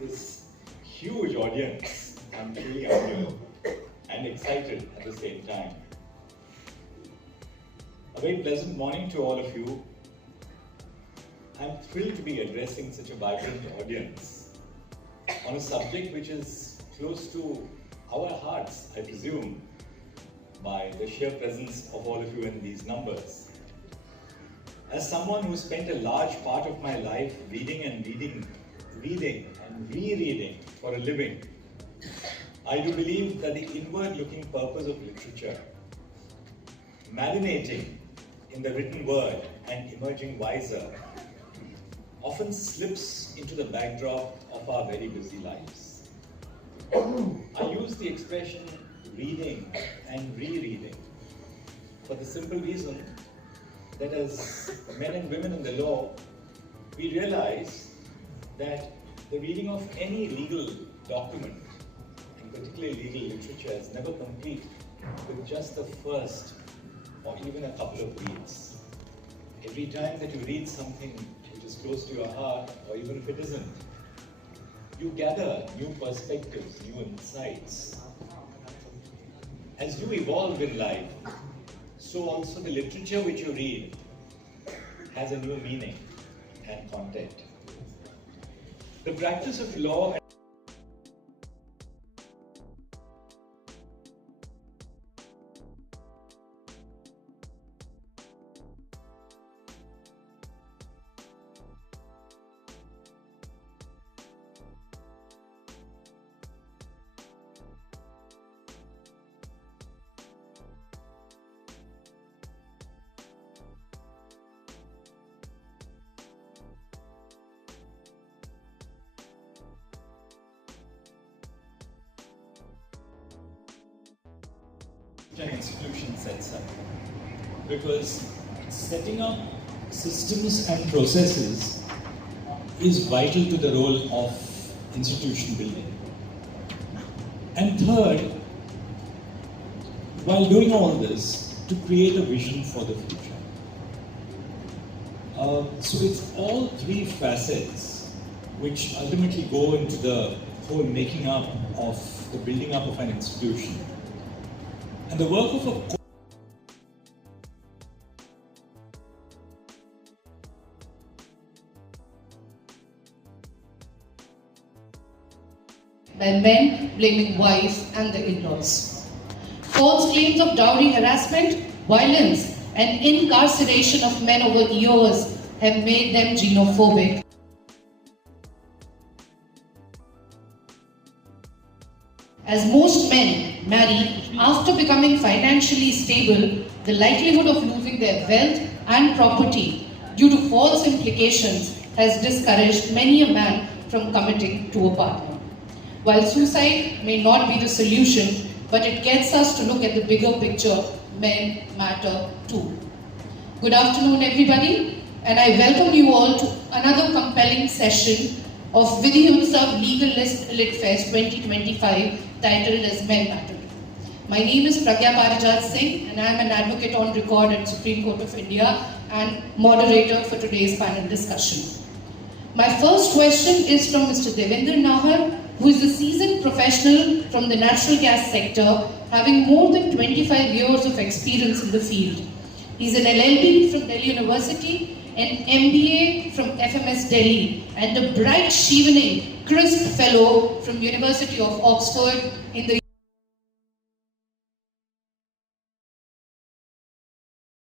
this huge audience. I'm truly honored and excited at the same time. A very pleasant morning to all of you. I'm thrilled to be addressing such a vibrant audience on a subject which is close to our hearts, I presume, by the sheer presence of all of you in these numbers. As someone who spent a large part of my life reading and rereading for a living, I do believe that the inward-looking purpose of literature, marinating in the written word and emerging wiser, often slips into the backdrop of our very busy lives. I use the expression reading and rereading for the simple reason that as men and women in the law, we realize that the reading of any legal document, and particularly legal literature, is never complete with just the first or even a couple of reads. Every time that you read something which is close to your heart, or even if it isn't, you gather new perspectives, new insights. As you evolve in life, so also the literature which you read has a new meaning and content. The practice of law an institution sets up, because setting up systems and processes is vital to the role of institution building. And third, while doing all this, to create a vision for the future. So it's all three facets which ultimately go into the whole making up of the building up of an institution. And the work of a by men blaming wives and the in-laws. False claims of dowry harassment, violence, and incarceration of men over years have made them xenophobic. As most men marry after becoming financially stable, the likelihood of losing their wealth and property due to false implications has discouraged many a man from committing to a partner. While suicide may not be the solution, but it gets us to look at the bigger picture, men matter too. Good afternoon, everybody, and I welcome you all to another compelling session of Vidhi Utsav Legal Lit Fest 2025, titled as Men Matter. My name is Pragya Parijat Singh, and I am an advocate on record at Supreme Court of India and moderator for today's panel discussion. My first question is from Mr. Devendra Nahar, who is a seasoned professional from the natural gas sector, having more than 25 years of experience in the field. He is an LLB from Delhi University, an MBA from FMS Delhi, and a bright, chevening, crisp fellow from University of Oxford in the